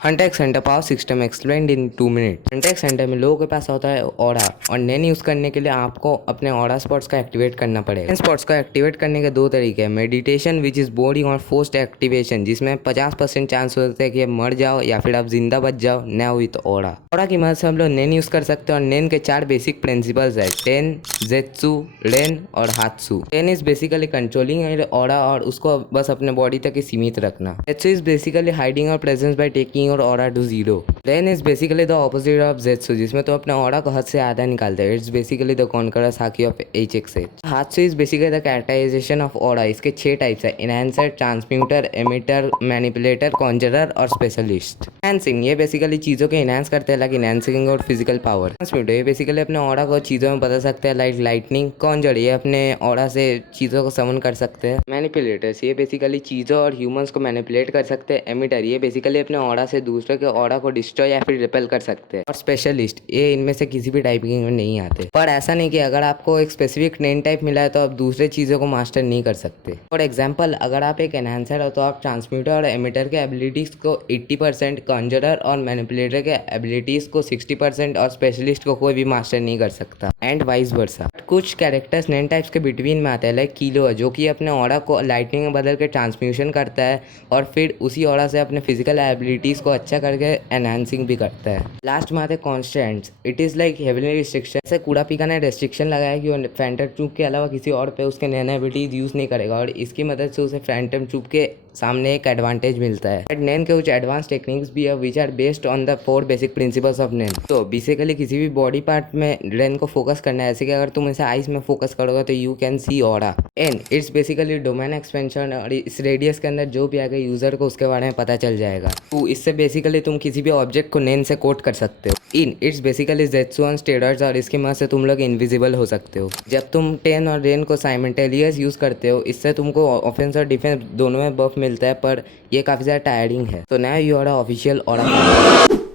Hunter x Hunter power system explained इन 2 minute. Hunter x Hunter में लोगों के पास होता है ऑरा, और नैन यूज़ करने के लिए आपको अपने ऑरा स्पॉट्स का एक्टिवेट करना पड़ेगा। इन स्पॉट्स को एक्टिवेट करने के 2 तरीके हैं, मेडिटेशन विच इज़ बोरिंग और फोर्स्ड एक्टिवेशन जिसमें 50% चांस होता है कि मर जाओ या फिर आप जिंदा बच जाओ, नैव विथ ऑरा। ऑरा की मदद से हम लोग नैन यूज़ कर सकते हैं और नैन के 4 बेसिक प्रिंसिपल्स है, टेन, जेत्सु, रेन और हात्सु। टेन इज बेसिकली कंट्रोलिंग ऑरा और उसको बस अपने बॉडी तक ही सीमित रखना। जेत्सु is basically hiding your presence by taking your aura to zero. रेन is basically the opposite of जेत्सु जिसमें तो अपने ऑरा को हद से आधा निकालते हैं। It's basically the conqueror's haki of HXH। Hatsu is basically the characterisation of aura. इसके 6 टाइप्स है, enhancer, transmuter, emitter, manipulator, conjurer और स्पेशलिस्ट। एनहांसिंग ये बेसिकली चीज़ों के इनहैंस करते हैं, लाइक इनहैंसिंग और फिजिकल पावर। ट्रांसम्यूटर ये बेसिकली अपने ऑरा को चीज़ों में बदल सकते हैं, लाइक लाइटनिंग। कॉन्जर ये अपने ऑरा से चीज़ों को समन कर सकते हैं। मैनिपुलेटर्स ये बेसिकली चीज़ों और ह्यूमंस को मैनिपुलेट कर सकते हैं। एमिटर ये बेसिकली अपने ऑरा से दूसरे के ऑरा को डिस्ट्रॉय या फिर रिपेल कर सकते हैं। और स्पेशलिस्ट ये इनमें से किसी भी टाइप के नहीं आते। पर ऐसा नहीं कि अगर आपको एक स्पेसिफिक नेम टाइप मिला है तो आप दूसरे चीज़ों को मास्टर नहीं कर सकते। फॉर एग्जाम्पल, अगर आप एक एनहांसर हो तो आप ट्रांसम्यूटर और एमिटर के एबिलिटीज़ को 80%, कॉन्जरर और मैनिपुलेटर के एबिलिटीज़ को 60% और स्पेशलिस्ट को कोई भी मास्टर नहीं कर सकता, एंड वाइस वर्सा। कुछ कैरेक्टर्स नेम टाइप्स के बिटवीन में आते हैं, लाइक कीलो जो कि अपने ऑरा को लाइटनिंग में बदल के ट्रांसम्यूशन करता है और फिर उसी ऑरा से अपने फिजिकल एबिलिटीज़ को अच्छा करके एनहांसिंग भी करता है। लास्ट में आते हैं constants. It is like heavily restriction. जैसे कूड़ा पीका ने रेस्ट्रिक्शन लगाया कि वो फैंटम ट्यूब के अलावा किसी और पे उसके नैन एबिलिटीज यूज़ नहीं करेगा, और इसकी मदद से उसे फैंटम ट्यूब के सामने एक एडवांटेज मिलता है। बट नैन के कुछ एडवांस टेक्निक्स भी है which are based on the 4 basic principles of Nen. तो बेसिकली किसी भी बॉडी पार्ट में नैन को फोकस करना है, ऐसे कि अगर तुम इसे आइस में फोकस करोगे तो you can see aura. And it's basically domain expansion, और इस रेडियस के अंदर जो भी आएगा यूजर को उसके बारे में पता चल जाएगा। तो इससे बेसिकली तुम किसी भी ऑब्जेक्ट को नैन से कोट कर सकते हो। In it's basically Zetsu on steroids, और इसकी मदद से तुम लोग इनविजिबल हो सकते हो। जब तुम टेन और रेन को साइमल्टेनियस यूज़ करते हो, इससे तुमको ऑफेंस और डिफेंस दोनों में बफ मिलता है, पर ये काफ़ी ज़्यादा टायरिंग है। तो नया यू आर ऑफिशियल ऑरा।